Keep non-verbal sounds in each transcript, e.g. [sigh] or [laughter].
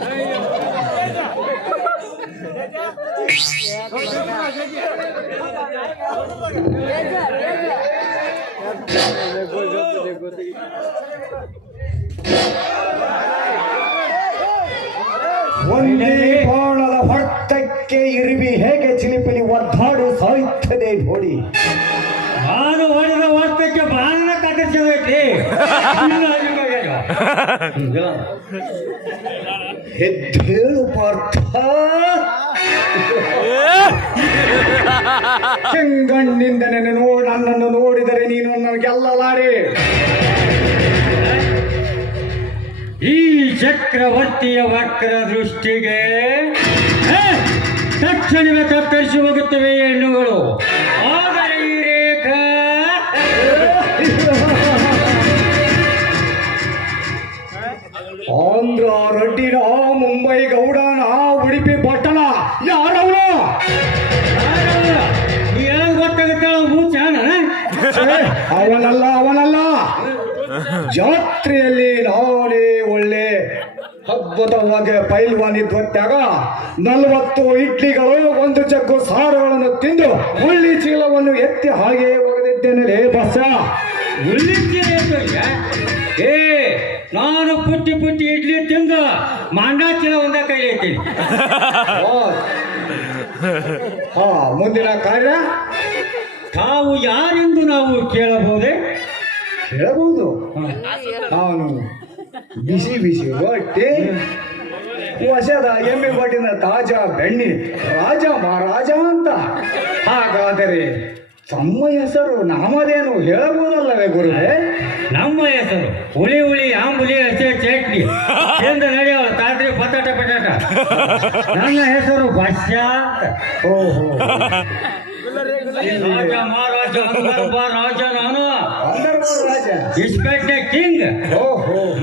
Aí, ó. ಒಂದೇ ಬಾಣದ ಹೊಟ್ಟಕ್ಕೆ ಇರುವಿ ಹೇಗೆ ಚಿಲಿಪಿಲಿ ಒದ್ದಾಡಿ ಸಾಯುತ್ತದೆ ನೋಡಿ ನಾನು ಹೊಡೆದ ವಾಸ್ತಕ್ಕೆ ಬಾಣ ಕಟ್ಟಿಸಬೇಕು ಎದ್ದೇಳು ಪಾರ್ಥ [laughs] ಚೆಂಗಣ್ಣಿಂದ ನೆನೆ ನನ್ನನ್ನು ನೋಡಿದರೆ ನೀನು ನನಗೆಲ್ಲಲಾರೆ ಈ ಚಕ್ರವರ್ತಿಯ ವಕ್ರ ದೃಷ್ಟಿಗೆ ತಕ್ಷಣವೇ ತತ್ತರಿಸಿ ಹೋಗುತ್ತವೆ ಹೆಣ್ಣುಗಳು. ಅದ್ಭುತವಾಗಿ ಪೈಲ್ವಾನಿ ಇದ್ವತ್ತಾಗ ನಲವತ್ತು ಇಡ್ಲಿಗಳು ಒಂದು ಜಗ್ಗು ಸಾರುಗಳನ್ನು ತಿಂದು ಹುಳ್ಳಿ ಚೀಲವನ್ನು ಎತ್ತಿ ಹಾಗೆ ಒಗೆದಿದ್ದೇನೆ. ರೇ ಬಸ್ಸ ಏ ನಾನು ಪುಟ್ಟಿ ಪುಟ್ಟಿ ಇಡ್ಲಿ ತಿಂದು ಮಂಡಾಚಿನ ಒಂದ ಕೈ ಐತೀನಿ [laughs] ಹಾ ಮುಂದಿನ ಕಾರ್ಯ? ತಾವು ಯಾರೆಂದು ನಾವು ಕೇಳಬಹುದೇ? ಕೇಳಬಹುದು. ನಾನು ಬಿಸಿ ಬಿಸಿ ರೊಟ್ಟಿ ವಶದ ಎಮ್ಮೆ ಬಟ್ಟಿನ ತಾಜಾ ಬೆಣ್ಣೆ ರಾಜ ಮಹಾರಾಜ ಅಂತ. ಹಾಗಾದರೆ ತಮ್ಮ ಹೆಸರು ನಾಮದೇನು ಹೇಳಬಹುದಲ್ಲವೇ ಗುರುವೇ? ನಮ್ಮ ಹೆಸರು ಹುಳಿ ಹುಳಿ ಆಂಬುಲಿ ಹಸಿ ಚಟ್ನಿ. ಎಂದು ನಡೆಯುವ ತಾತ್ರಿ ಪತಾಟ ಪಟಾಟ. ನನ್ನ ಹೆಸರು ಭಾಷ್ಯ. ಓಹೋ. ರಾಜ ಮಹಾರಾಜ ಅಂದರ್ಭ ರಾಜ ನಾನು. ಅಂದರ್ಭ ರಾಜ. ಇಸ್ಪೆಟ್ನೆ ಕಿಂಗ್. ಓಹೋ.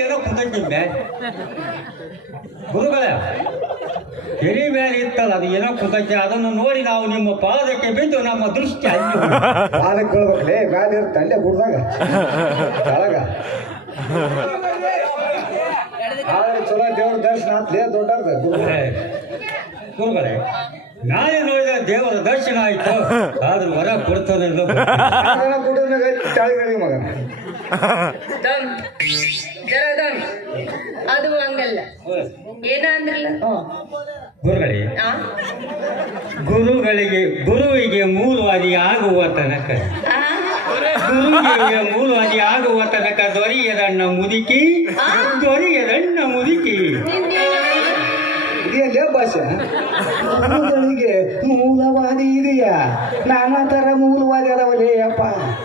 ಏನೋ ಕುಂತೈತಿ ಗುರುಗಳೇ ಗುರುಗಳ ಕೆರೆ ಮೇಲೆ ಇತ್ತಲ್ಲ ಅದು ಏನೋ ಕುಂತೈತಿ ಅದನ್ನು ನೋಡಿ ನಾವು ನಿಮ್ಮ ಪಾದಕ್ಕೆ ಬಿದ್ದು ನಮ್ಮ ದೃಷ್ಟಿ ಅಲ್ಲಿ. ಪಾದಕ್ಕೆ ಕೊಳ್ಬೇಕ್ಲೇ ಗಾಡಿ ಇರುತ್ತೆ ಅಲ್ಲೇ ಗುಡ್ದಾಗ. ಕೆಳಗ. ಆದ್ರೆ ಚಲೋ ದೇವ್ರ ದರ್ಶನ ಆತ್ಲೇ ದೊಡ್ಡವ್ರ ಗುರುಗಳೇ ನಾಳೆ ನೋಡಿದ ದೇವರ ದರ್ಶನ ಆಯ್ತು. ಆದ್ರೆ ಹೊರ ಕೊಡ್ತದೆ ಮಗ. ಅದು ಹಂಗಲ್ಲ. ಏನಂದ್ರಲ್ಲ? ಗುರುಗಳೇ ಗುರುಗಳಿಗೆ ಗುರುವಿಗೆ ಮೂಲವಾದಿ ಆಗುವ ತನಕ. ಆ? ಗುರುವಿಗೆ ಮೂಲವಾದಿ ಆಗುವ ತನಕ ದೊರೆಯದಣ್ಣ ಮುದುಕಿ ದೊರೆಯದಣ್ಣ ಮುದುಕಿ. ಭಾಷೆ ಮೂಲವಾದಿ ಇದೆಯಾ? ನಾನಾ ತರ ಮೂಲವಾದಿ ಅದಾವಲೇ ಅಪ್ಪ.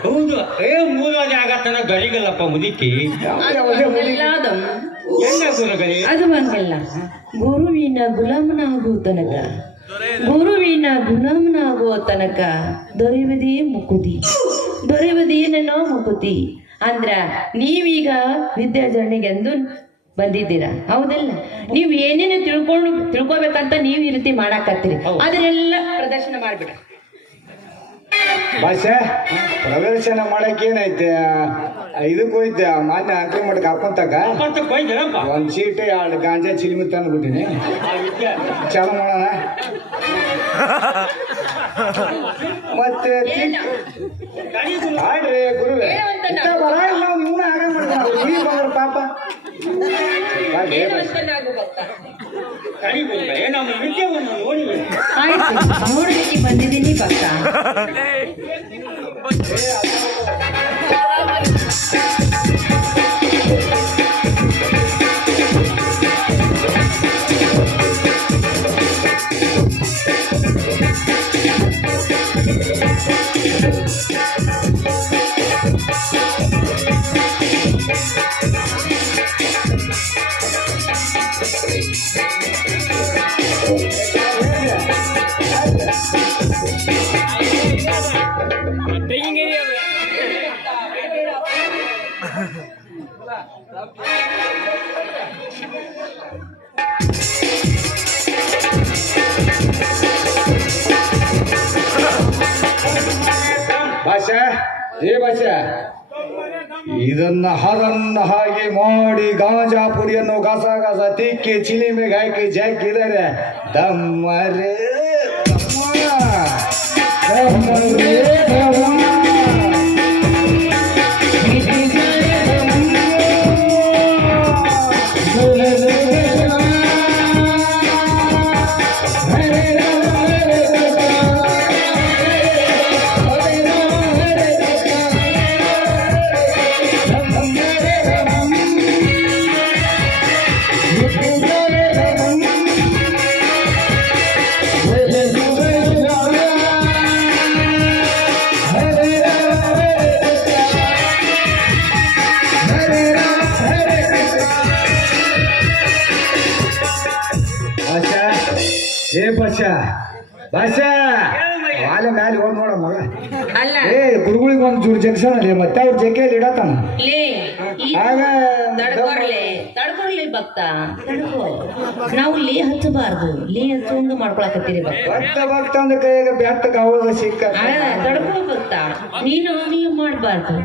ಹೌದು ಏ ಮೂಲವಾದಿ ಆಗತ್ತನ ಗರಿಗಲ್ಲಪ್ಪ ಮುದುಕಿ. ಎಲ್ಲ ಗುರುಗಳೇ. ಅದು ಬಂದಿಲ್ಲ. ಗುರುವಿನ ಗುಲಾಮನಾಗುವ ತನಕ. ಗುರುವಿನ ಗುಲಾಮನಾಗುವ ತನಕ ದೊರೆಯುವುದೇ ಮುಕುತಿ. ದೊರೆಯುವುದೇನೋ ಮುಕುತಿ. ಅಂದ್ರ ನೀವೀಗ ವಿದ್ಯಾಚರಣೆಗೆ ಎಂದು ಬಂದಿದ್ದೀರಾ? ಹೌದಲ್ಲ. ನೀವು ಏನೇನು ತಿಳ್ಕೊಂಡು ತಿಳ್ಕೊಬೇಕಂತ ನೀವು ಈ ರೀತಿ ಮಾಡಾಕತ್ತೀರಿ. ಅದನ್ನೆಲ್ಲ ಪ್ರದರ್ಶನ ಮಾಡ್ಬಿಡ. ಭಾಷೆ ಪ್ರದರ್ಶನ ಮಾಡಕ್ ಏನೈತೆ? ಇದಕ್ಕೆ ಹೋಯ್ತೆ ಮಾನ್ಯ ಅಂಕಲ್ ಮಠಕ್ಕೆ ಮತ್ತೆ ಕೊಯ್ದರಪ್ಪ ಒಂದ್ ಸೀಟ್ ಎರಡು ಗಾಂಜಾ ಚಿಲಿಮಿ ತಂದ್ಬಿಟ್ಟಿನಿ. ಚಾಲು ಮಾಡೋಣ. ಮತ್ತೆ ತಿ- ಆಡ್ರಿ ಗುರುವೆ ಏನಂತ ಇಷ್ಟ ಬರ ನಾವು ಇವನ ಆಗ ಮಾಡ್ತಾರೆ ನೀವ್ ಬಂದ್ರ ಪಾಪ ಬರ್ರಿ, ಕಡಿ ಗುರುಗಳೇ ನಮ್ಮ ವಿದ್ಯೆಯನ್ನು ನೋಡಿ ಆಯ್ತು ನೋಡ್ಲಿಕ್ಕೆ ಬಂದಿದ್ದೀನಿ ಭಕ್ತ ಏ ಇದನ್ನ ಹರನ್ನ ಹಾಗೆ ಮಾಡಿ ಗಾಂಜಾ ಪುಡಿಯನ್ನು ಗಸ ಗಸ ತಿಕ್ಕಿ ಚಿಲಿಮೆಗೆ ಹಾಕಿ ಜಾಕಿದರೆ ದಮ್ಮರೇ ದಮ್ಮ. ದಮ್ಮರೇ ಭಾಷಾ ಮ್ಯಾಲೆ ಹೋಗಿ ನೋಡ ಮಗ. ಅಲ್ಲ. ಏ ಗುರುಗಳಿಗೆ ಒಂದು ಜೂರ್ ಜಗ್ಸಣ ರೀ ಮತ್ತೆ ಅವ್ರ ಜಗ್ಗೆಯಲ್ಲಿ ಇಡತಾನ ಲೇ ಈ ಆಗ ತಡ್ಕೊರ್ಲೆ ತಡ್ಕೊರ್ಲಿ ಭಕ್ತ. ತಡ್ಕೋ ನಾವು ಲೇ ಹಚ್ಚಬಾರ್ದು. ಲೇ ಹಚ್ಚುವಂಗ ಮಾಡ್ಕೊಳಕತ್ತೀರಿ ಭಕ್ತ. ಭಕ್ತ ಭಕ್ತ ಅಂದ ಕೈಯಾಗ ಬೆಟ್ಟಕ್ಕೆ ಅವಾಗ ಸಿಕ್ಕ ಆ, ತಡ್ಕೋ ಭಕ್ತ. ನೀನು ಹಂಗೆ ಮಾಡ್ಬಾರ್ದು.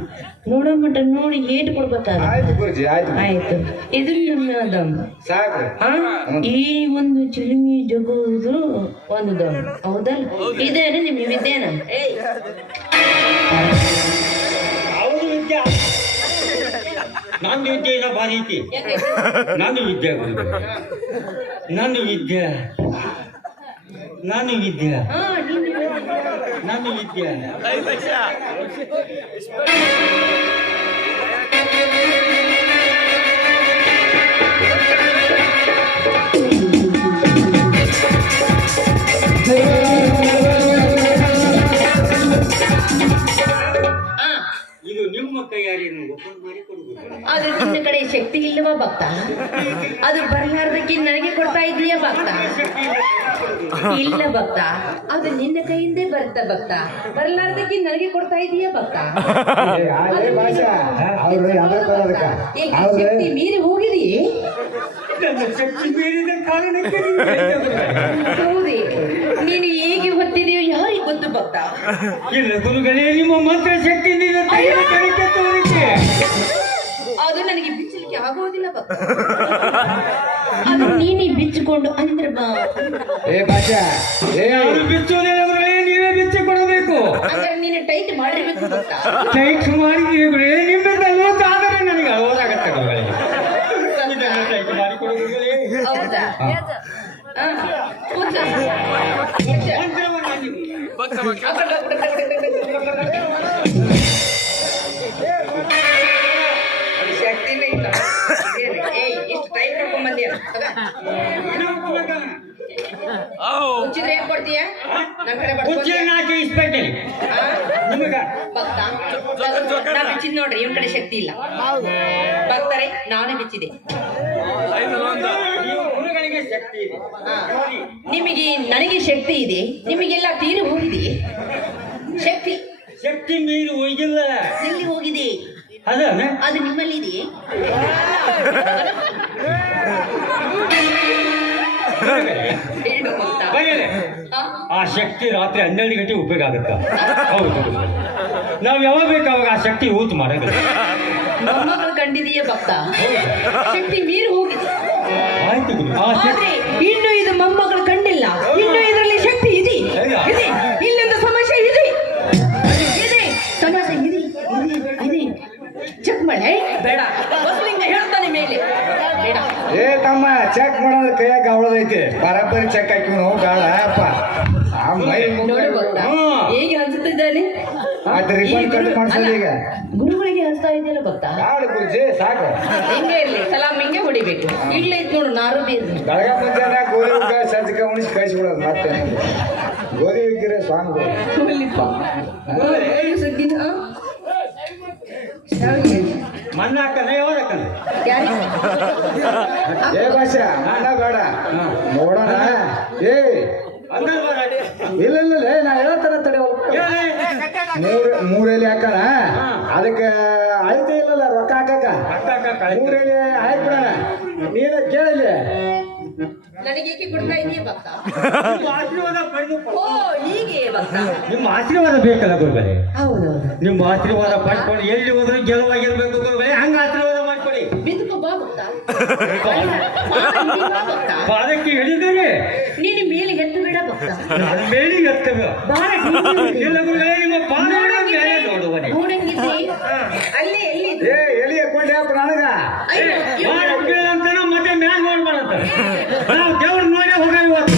ನೋಡೋ ಮಟ್ಟ ನೋಡಿ ಏಟ್ ಕೊಡ್ಬೇಕಾಗ ಆಯ್ತು ಗುರುಜಿ ಆಯ್ತು ಆಯ್ತು. ಇದು ನಮ್ಮ ದಮ್ ಸಾಕು. ಆ, ಈ ಒಂದು ಚಿಲುಮಿ ಜಗುವುದು ಒಂದು ದಮ್ ಹೌದಲ್ಲ ಇದೇನು ನಿಮ್ಗೆ ವಿದ್ಯೆನ? ಹೌದು ವಿದ್ಯೆ. ನಂದು ವಿದ್ಯೆ ಏನೋ ಭಾರಿ ಐತಿ. ನಂದು ವಿದ್ಯೆ ನಂದು ವಿದ್ಯೆ. ನಾನು ವಿದ್ಯೆ ಹಾ ನೀನು ವಿದ್ಯೆ ಆ ಇದು ನಿಮ್ಮ ಕೈಯಾರೇನು ಒಪ್ಪಂದ ಮಾಡಿ ಕೊಡುವುದು ಆದ್ರೆ ನಿನ್ನ ಕಡೆ ಶಕ್ತಿ ಇಲ್ಲವಾ ಭಕ್ತ? ಅದು ಬರ್ಲಾರ್ದಕ್ಕೆ ನನಗೆ ಕೊಡ್ತಾ ಇದೀಯ ಭಕ್ತ? ಇಲ್ಲ ಭಕ್ತ. ಅದು ನಿನ್ನ ಕೈಯಿಂದೇ ಬರುತ್ತ ಭಕ್ತ. ಬರ್ಲಾರ್ದಕ್ಕೆ ನನಗೆ ಕೊಡ್ತಾ ಇದೀಯ ಭಕ್ತ? ಶಕ್ತಿ ಮೀರಿ ಹೋಗಿದಿ? ಹೌದೇ. ನೀನು ಹೇಗೆ ಹೊತ್ತಿದೆಯೋ ಯಾರಿಗೆ ಗೊತ್ತು ಭಕ್ತ? ಇಲ್ಲ ಗುರುಗಳೇ ನಿಮ್ಮ ಮಂತ್ರ ಶಕ್ತಿ ನೀನು ಕಣಿಕೆ ತೋರಿಕೆ. ಅದು ನನಗೆ ಬಿಚ್ಚಲಿಕ್ಕೆ ಆಗೋದಿಲ್ಲ ಅದು ನೀನೇ ಬಿಚ್ಚಿಕೊಂಡು ಅಂದ್ರೆ ಬಾ. ಏ ಭಾಷಾ ಏ. ಅವರು ಬಿಚ್ಚೋದಿಲ್ಲ ಗುರುಗಳೇ ನೀವೇ ಬಿಚ್ಚಿ ಕೊಡಬೇಕು ಅಂದ್ರೆ ನೀನು ಟೈಟ್ ಮಾಡಿರ್ಬೇಕು ಟೈಟ್ ಮಾಡಿದೀವಿ ಮುಚ್ಚಿದ್ರೆ ಏನ್ ಕೊಡ್ತೀಯ? ನನ್ ಕಡೆ ಕುಚ್ಚಿ ಬರ್ಸ್ಕೊತೀಯ? ನಾಕಿ ಇಸ್ಪೆಟ್ಟಲಿ ಆ? ನಿಮಗ? ಭಕ್ತ. ನಾ ಬಿಚ್ಚಿದ್ ನೋಡ್ರಿ ಇವನ್ ಕಡೆ ಶಕ್ತಿ ಇಲ್ಲ. ಭಕ್ತರೆ ನಾನು ಬಿಚ್ಚಿದೆ ನೀವು ಗುರುಗಳಿಗೆ ಶಕ್ತಿ ಇದೆ. ಆ. ನಿಮಗೆ ನನಗೆ ಶಕ್ತಿ ಇದೆ. ನಿಮಗೆಲ್ಲ ತೀರು ಹೋಗಿದೆ. ಶಕ್ತಿ. ಶಕ್ತಿ ಮೀರಿ ಹೋಗಿಲ್ಲ. ಎಲ್ಲಿ ಹೋಗಿದೆ? ಅದು ನಿಮ್ಮಲ್ಲಿ ಆ? ಶಕ್ತಿ ರಾತ್ರಿ ಹನ್ನೆರಡು ಗಂಟೆ ಉಪಯೋಗ ಆಗುತ್ತ ಹೌದು ನಾವು ಯಾವಾಗ ಬೇಕು ಅವಾಗ ಆ ಶಕ್ತಿ ಊತ್ ಮಾಡೋದಿಲ್ಲ ಮೊಮ್ಮಗಳು ಕಂಡಿದೆಯೇ ಭಕ್ತ ಶಕ್ತಿ ಮೀರಿ ಹೋಗಿದೆ ಆಯ್ತು ಗುರು ಆ ಶಕ್ತಿ ಆದ್ರೆ ಇನ್ನು ಇದು ಮೊಮ್ಮಗಳು ಕಂಡಿಲ್ಲ ಇನ್ನು ಇದರಲ್ಲಿ ಶಕ್ತಿ ಇದೆ ಇಲ್ಲಿಂದ ಇದೆ ಇಲ್ಲೊಂದು ಸಮಸ್ಯೆ ಇದೆ ಇದೆ ಸಮಸ್ಯೆ ಇದೆ ಇದೆ ಬೇಡ ಹೇಳ್ತಾನೆ ಮೇಲೆ ಏ ತಮ್ಮ ಚೆಕ್ ಮಾಡೋದು ಕೈಯಾಗ ಅವಳದೈತಿ ಬರಬ್ಬರಿ ಚೆಕ್ ಹಾಕಿ ನಾವು ಗಾಳ ಅಪ್ಪ ಆ ಮೈ. ಹೇಗೆ ಅದು ಈಗ. ಗುರುಗಳಿಗೆ ಹಂಚ್ತಾ ಇದೆಯಲ್ಲ ಗೊತ್ತಾ ಗುರುಜಿ ಸಾಕು ಹಿಂಗೆ ಇರ್ಲಿ ಸಲಾಮ್ ಹಿಂಗೆ ಹೊಡಿಬೇಕು ಇಡ್ಲಿ ಐತ್ ನೋಡು ನಾರು ಮುಂಜಾನೆ ಗೋಧಿ ಹುಗ್ಗ ಸಜ್ಜಿಗೆ ಉಣಿಸಿ ಕಳಿಸ್ಬಿಡೋದು ಮತ್ತೆ ಗೋಧಿ ಹುಗ್ಗಿರೆ ಸುದ್ದಿನ ಮಣ್ಣಾಕಲ್ಲ ಯಾವ್ದಕ್ಕಲ್ಲ ಯಾರಿಗೆ? ಏ ಭಾಷ ಮಣ್ಣ ಬೇಡ. ನೋಡೋಣ. ಏ. ಇಲ್ಲ ಇಲ್ಲ ಇಲ್ಲ. ನಾ ಹೇಳ್ತಾರ ತಡೆ ಮೂರ್ ಮೂರೆಲಿ ಹಾಕಣ? ಅದಕ್ಕೆ ಆಯ್ತು ಇಲ್ಲಲ್ಲ ರೊಕ್ಕ ಹಾಕಕ ಮೂರೇಲಿ ಹಾಕ್ಬಿಡಣ ನೀನ ಕೇಳಿ ನಿಮ್ಮ ಆಶೀರ್ವಾದ ಬೇಕಲ್ಲ ಗುರುಗಳೇ? ಹೌದು ನಿಮ್ಮ ಆಶೀರ್ವಾದ ಪಡ್ಕೊಂಡು ಎಲ್ಲಿ ಹೋದ್ರೆ ಗೆಲುವಾಗಿರ್ಬೇಕು ಆಶೀರ್ವಾದ [laughs] ಬಾ ಪಾದಕ್ಕೆ ಹಿಡಿದರೆ ನೀನು ಮೇಲೆ ಎತ್ತು ಬಿಡ. ಮೇಲಿಗೆ ಬಾಳ ನಿಮ್ಮ ಪಾದ ನೋಡುವನೆ. ಅಲ್ಲಿ ಎಲ್ಲಿ ಏ ಎಲಿ ಹಾಕೊಂಡೆ ಅಪ್ಪ ನನಗ? ಅಯ್ಯೋ, ಇವ್ನು ಬಾಳ ಅಂತಾನ ಮತ್ತೆ ಮ್ಯಾಲ್ ನೋಡ್ಬಾರಂತ [laughs] ನಾವು ದೇವ್ರ ನೋಡಿ ಹೋಗ ಇವತ್ತು.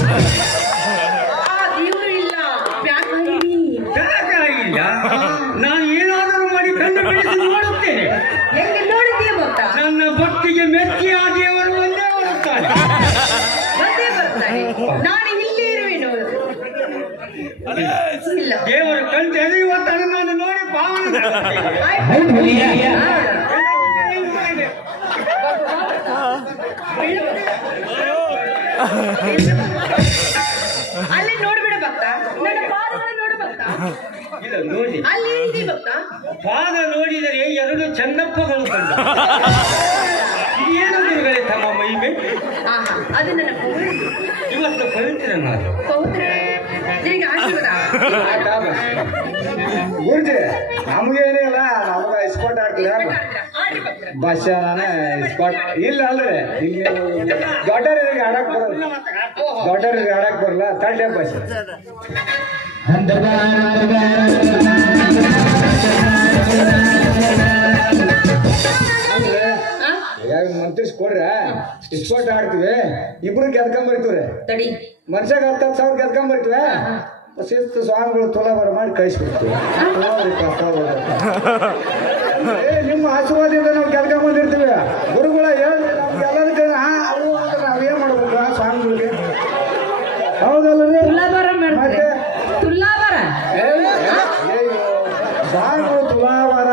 ಅಲ್ಲಿ ನೋಡ್ಬಿಡ ಭಕ್ತ. ನನ್ನ ಪಾದಗಳು ನೋಡು ಭಕ್ತ. ಇಲ್ಲ ನೋಡಿ. ಅಲ್ಲಿ ಇದೆ ಭಕ್ತ. ಪಾದ ನೋಡಿದರೆ ಎರಡು ಚನ್ನಪ್ಪಗಳು ಕಂಡು ಏನು ಗುರುಗಳೇ ತಮ್ಮ ಮಹಿಮೆ? ಅದು ನನ್ನ ಪೌತ್ರ. ಇವತ್ತು ಪವಿತ್ರ ನಾನು ಪೌತ್ರ. ನಿನಗೆ ಆಶೀರ್ವಾದ ಗುರುಜಿ ನಮಗೇನಿಲ್ಲ ನಮಗ ಸ್ಪಾಟ್ ಆಡ್ತೀರ ಆಡಿ ಸ್ಪಾಟ್ ಇಲ್ಲ ಅಲ್ರಿ ಇಲ್ಲಿ ದೊಡ್ಡರಿಗೆ ಆಡಕ್ ಬರಲ್ಲ. ದೊಡ್ಡರಿಗೆ ಆಡಕ್ ಬರಲ್ಲ ತಡ್ಡೆ ಭಾಷೆ. ಮಂತ್ರಿಸ್ ಕೊಡ್ರ ಇಸ್ಪಾಟ್ ಆಡ್ತೀವಿ. ಇಬ್ರು ಗೆದ್ಕೊಂಡ್ ಬರ್ತೀವ್ರಿ. ತಡಿ. ಮನುಷ್ಯಾಗ ಹತ್ತು ಹತ್ತು ಸಾವಿರ ಗೆದ್ಕೊಂಡ್ ಬರ್ತೀವಿ. ಶಿಸ್ತು ಸ್ವಾಮಿಗಳು ತುಲಾಭಾರ ಬರ ಮಾಡಿ ಕಳಿಸ್ಬಿಡ್ತೀವಿ. ನಿಮ್ಮ ಆಶೀರ್ವಾದದಿಂದ ನಾವು ಗೆದ್ಕೊಂಡ್ ಬಂದಿರ್ತೀವಿ. ಗುರುಗಳ ಹೇಳಿ ನಮ್ಗೆ ಎಲ್ಲದಕ್ಕೆ ಹಾ ಅವು ಅಂದ್ರೆ ನಾವ್ ಏನ್ ಮಾಡ್ಬೇಕು ಆ ಸ್ವಾಮಿಗಳಿಗೆ ಹೌದಲ್ರಿ ತುಲಾಭಾರ ಮಾಡ್ತಾರೆ ಮತ್ತೆ? ತುಲಾಭಾರ ಏ, ಏ, ಸ್ವಾಮಿಗಳು ತುಲಾವರ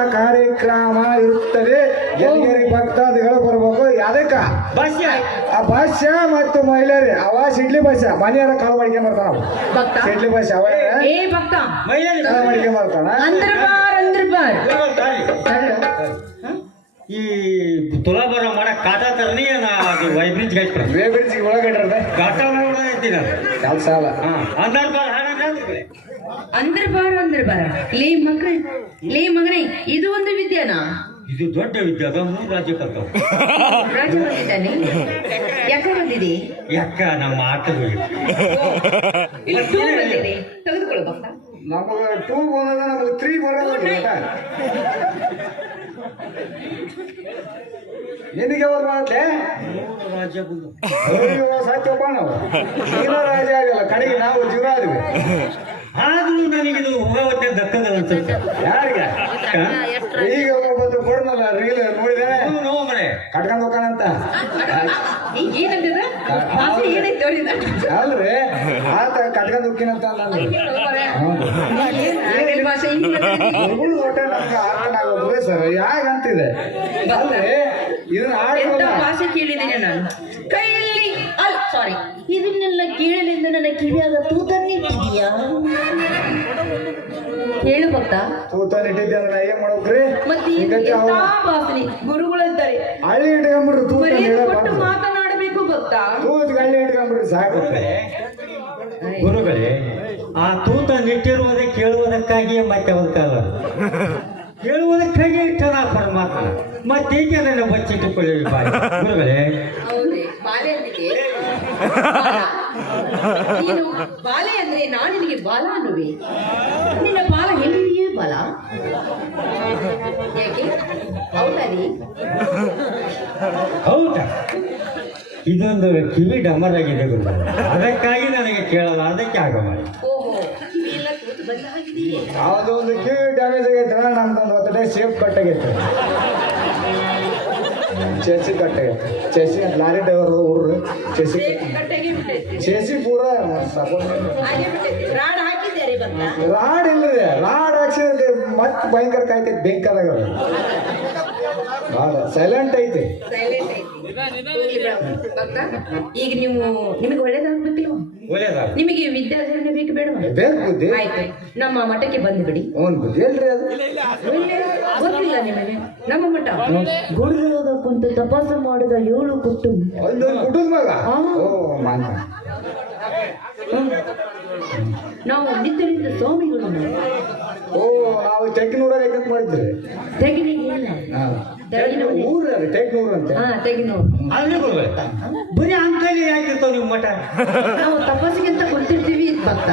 ಕಾರ್ಯಕ್ರಮ ಇರುತ್ತದೆ. ಎಲ್ಲಿ ಭಕ್ತಾದಿಗಳು ಬರ್ಬೇಕು? ಅದಕ್ಕೆ ಭಾಷ್ಯ. ಆ ಭಾಷ್ಯ ಮತ್ತು ಮಹಿಳೆಯರಿ ಅವ ಸಿಡ್ಲಿ ಭಾಷೆ ಮನೆಯವರ ಕಾಲ ಮಾಡಿಕೆ ಮಾಡ್ತಾನ ಭಕ್ತ? ಸಿಡ್ಲಿ ಭಾಷೆ ಅವ ಕಾಳು ಮಾಡಿಕೆ ಮಾಡ್ತಾನ ಅಂದ್ರ ಬಾರ್ ಅಂದ್ರ. ಈ ತುಲಾಭಾರ ಮಾಡಕ್ ಕಾಟ ತರನಿ ಅದು ವೈಬ್ರಿಜ್ ಗಟ್ಟ ಬೇಬಿಡ್ಸಿ ಒಳಗಡೆ ಗಾಟ ಇದ್ದೀನಿ ಕೆಲಸ ಅಲ್ಲ. ಹಾ ಅಂದಾಜ್ ಬಾರ್ ಹಾಡಂದ್ರೆ ಅಂದ್ರ ಬಾರ ಅಂದ್ರ ಬಾರ. ಲೇ ಮಗನೆ ಲೇ ಮಗನೇ ಇದು ಒಂದು ವಿದ್ಯಾನಾ? ಇದು ದೊಡ್ಡ ವಿದ್ಯೆ ಅದು ಮೂರು ರಾಜ್ಯ ಕಲ್ತವು ರಾಜ ಬಂದಿದ್ದಾನೆ? ಯಾಕೆ ಬಂದಿದೆ? ಯಾಕ ನಮ್ಮ ಆಟದ ಇಲ್ಲಿ ಟೂ ಬಂದಿದೆ. ತೆಗೆದುಕೊಳ್ಳು ಭಕ್ತ. ನಮಗ ಟೂ ಬಂದದ ನಮಗ ತ್ರೀ ಬರೋದು ನಿನಗೆ ಮಾತೆ? ರಾಜ್ಯ ನಾವು? ನೀನ ರಾಜ ಆಗಲ್ಲ ಕಡೆಗೆ ನಾವು ಜೀವ ಆದ್ವಿ ಆದ್ರೂ ಇದು ಹೋಗವತ್ತೆ ದಕ್ಕದ ಅನ್ಸುತ್ತೆ. ಯಾರಿಗ? ಈಗ ಒಬ್ಬತ್ತು ಕೊಡ್ನಲ್ಲ ರೀಲ್ ನೋಡಿದಾನೆ ನೋವ್ರೆ ಕಟ್ಕೊಂಡ್ ಹೋಗೋಣಂತ ಅಲ್ರಿ? ಆತ ಕಟ್ಕೊಂಡ್ ಹೋಗ್ತೀನಂತ ಹೊಟ್ಟೆ ನಮ್ಗೆ. ಹುಡುಗರು ಒಟ್ಟ ಸರ್. ಯಾಕಂತಿದೆ ಅಲ್ರಿ? ಇದನ್ನ ಆಡಿ ಭಾಷೆ ಕೇಳಿದ್ದೀನಿ ನಾನು. ಕೈಯಲ್ಲಿ ಸಾರಿ ಇದನ್ನೆಲ್ಲ ಕೇಳಲಿಂದ ನನ್ನ ಕಿವಿಯಾಗ ತೂತನ್ನಿಟ್ಟಿದೀಯಾ ಹೇಳು ಭಕ್ತ. ತೂತ ಇಟ್ಟಿದ್ದೆ ಅಂದ್ರೆ ನಾ ಏನ್ ಮಾಡ್ಬೇಕ್ರಿ? ಮತ್ತೆ ಎಂತ ಭಾಷೆ ಗುರುಗಳಿದ್ದಾರೆ ಹಳ್ಳಿ ಇಟ್ಕೊಂಬಿಡ್ರಿ ತೂತ ಮಾತನಾಡಬೇಕು ಭಕ್ತ. ತೂತ್ ಹಳ್ಳಿ ಇಟ್ಕೊಂಬಿಡ್ರಿ ಸಾಕು. ಗುರುಗಳೇ ಆ ತೂತ ನಿಟ್ಟಿರುವುದೇ ಕೇಳುವುದಕ್ಕಾಗಿಯೇ ಮತ್ತೆ ಅದಕ್ಕಲ್ಲ ಕೇಳುವುದಕ್ಕಾಗಿ ಇಟ್ಟನ ಪರಮಾತ್ಮ. ಮತ್ತೇಕೆ ನನ್ನ ಬಚ್ಚಿಟ್ಟುಕೊಳ್ಳಿ ಬಾಯಿ? ಗುರುಗಳೇ ಹೌದೇ ಬಾಲೆ. ಅಂದಿದೆ ಬಾಲ. ನೀನು ಬಾಲೆ ಅಂದ್ರೆ ನಾನು ನಿನಗೆ ಬಾಲ ಅನ್ನುವೆ. ನಿನ್ನ ಬಾಲ ಎಲ್ಲಿದೆಯೇ ಬಾಲ. ಯಾಕೆ? ಹೌದಾ ನೀ ಹೌದಾ? ಇದೊಂದು ಕಿವಿ ಡಮರ್ ಆಗಿದೆ ಅದಕ್ಕಾಗಿ ನನಗೆ ಕೇಳಲ್ಲ ಅದಕ್ಕೆ ಆಗ ಮಾಡಿ. ಓಹೋ ಕಿವಿ ಡ್ಯಾಮೇಜ್ ಆಗೈತೆ ನಮ್ದೊಂದು ಹೊತ್ತಡೆ ಶೇಪ್ ಕಟ್ ಆಗೈತೆ ಚೆಸಿ ಕಟ್ ಆಗೈತೆ ಚೆಸಿ ಲಾರಿ ಡ್ರೈವರ್ ಹುಡ್ರು ಚೆಸಿ ಬಿಟ್ಟೈತಿ. ಪೂರ ರಾಡ್ ಇಲ್ರಿ. ರಾಡ್ ಹಾಕ್ಸಿದ್ರೆ ಮತ್ ಭಯಂಕರ ಕಾಯ್ತೈತಿ ಬೆಂಕದಾಗ ಭಾಳ ಸೈಲೆಂಟ್ ಐತಿ. ಈಗ ನೀವು ನಿಮಗೆ ಒಳ್ಳೆಯದಾಗ ನಿಮಗೆ ವಿದ್ಯಾಧರಣೆ ಬೇಕು ಬೇಡ ಬೇಕು ಬುದ್ಧಿ ಆಯ್ತು ನಮ್ಮ ಮಠಕ್ಕೆ ಬಂದು ಬಿಡಿ. ಅವ್ನ್ ಬುದ್ಧಿ ಅಲ್ರಿ ಅದು. ಒಳ್ಳೆ ಗೊತ್ತಿಲ್ಲ ನಿಮಗೆ. ನಮ್ಮ ಮಠ? ಗುರುಗಳಾಗ ಕುಂತು ತಪಾಸ ಮಾಡಿದ ಏಳು ಕುಟ್ಟು. ಕುಟುಂಬ ನಾವು ನಿತ್ಯರಿಂದ ಸ್ವಾಮಿಗಳು. ಓ ನಾವು ತೆಗ್ನೂರಾಗ ಐತಂತ ಮಾಡಿದ್ರಿ. ತೆಗಿನಿಲ್ಲ ಹಾ. ತೆಗಿನ ಊರ ತೆಗ್ನೂರ್ ಅಂತ. ಹಾ ಅಲ್ಲೇ ಬರೀ ಅಂಕಲಿ ಯಾಕಿರ್ತಾವ ನೀವು ಮಠ. ನಾವು ತಪಸ್ಸಿಗಿಂತ ಕೊಡ್ತಿರ್ತೀವಿ ಭಕ್ತ.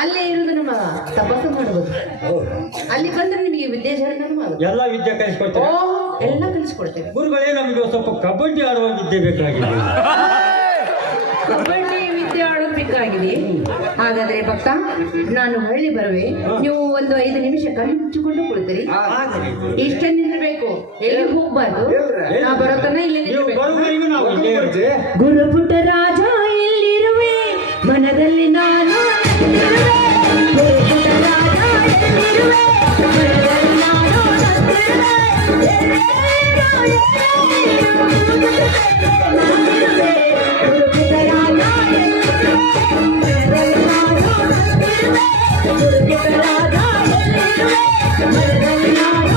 ಅಲ್ಲೇ ಇರೋದು ನಮ್ಮ ತಪಸ್ಸು ಮಾಡಬಹುದು ಹೌದು. ಅಲ್ಲಿ ಬಂದ್ರೆ ನಿಮಗೆ ವಿದ್ಯಾಚರಣೆ ಎಲ್ಲ ವಿದ್ಯೆ ಓ ಕಲಿಸ್ಕೊಡ್ತಾರೆ ಎಲ್ಲ ಕಲಿಸ್ಕೊಡ್ತೇವೆ. ಗುರುಗಳೇ ನಮಗೆ ಸ್ವಲ್ಪ ಕಬಡ್ಡಿ ಆಡುವ ವಿದ್ಯೆ ಬೇಕಾಗಿದೆ ಬೇಕಾಗಿದೆ ಹಾಗಾದ್ರೆ ಭಕ್ತ ನಾನು ಹಳ್ಳಿ ಬರುವೆ ನೀವು ಒಂದು ಐದು ನಿಮಿಷ ಕಣ್ಣು ಮುಚ್ಚಿಕೊಂಡು ಕುಳಿತೀರಿ ಇಷ್ಟ ನಿಲ್ಲಬೇಕು ಎಲ್ಲಿ ಹೋಗ್ಬಾರ್ದು? ನಾ ಬರೋತನ ಇಲ್ಲಿ ಗುರುಪುಟ ರಾಜ ಎಲ್ಲಿರುವೆ ಮನದಲ್ಲಿ ನಾನು. ಗುರುಪುಟ ರಾಜ ಎಲ್ಲಿರುವೆ ಮನದಲ್ಲಿ ನಾನು ನಿಂತಿರುವೆ. ಎಲ್ಲಿರುವೆ ಮನದಲ್ಲಿ ನಾನು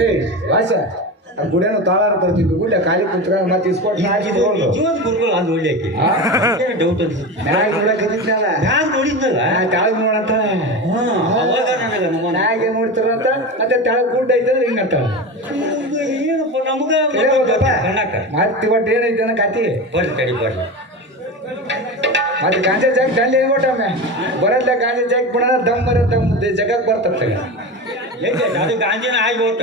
ಏಯ್ ವಾಸ ಆ ಗುಡಿಯನ್ನು ತಾಳಾರ ತರ್ತಿದ್ವಿ ಗುಡ್ಡ ಖಾಲಿ ಕುತ್ಕೊಂಡು ಮತ್ತೆ ಇಸ್ಕೊಟ್ಟು ಇದು ನಿಜವಾದ ಗುರುಗಳು ಅದು ಡೌಟ್ ಅನ್ಸುತ್ತೆ ನಾನು ನೋಡಿದ್ನಲ್ಲ? ನೋಡಂತ. ಅವಾಗ ನನಗೆ ನೋಡ್ತಾರಂತ? ಮತ್ತೆ ಕೆಳಗೆ ಗುಡ್ಡ ಐತಂದ್ರೆ ಹಿಂಗಂತ? ಏನಪ್ಪ ನಮಗ ಮತ್ತೆ ಇವತ್ತು ಏನೈತೆ ಅನ್ನೋ ಕತಿ? ಮತ್ತೆ ಗಾಂಜಾ ಜಾಕ್ ದಂಡಿ ಹೇಳ್ಬಿಟ್ಟಮ್ಮೆ ಬರಲ್ಲ ಗಾಂಜಾ ಜಾಕ್ ಬಿಡೋಣ ದಮ್ ಬರ ದಮ್ ಜಗಕ್ ಬರ್ತತ್ತ ಎಲ್ಲಿ ಅದು ಗಾಂಧಿನ ಆಗಿ ಹೋಗ್ತ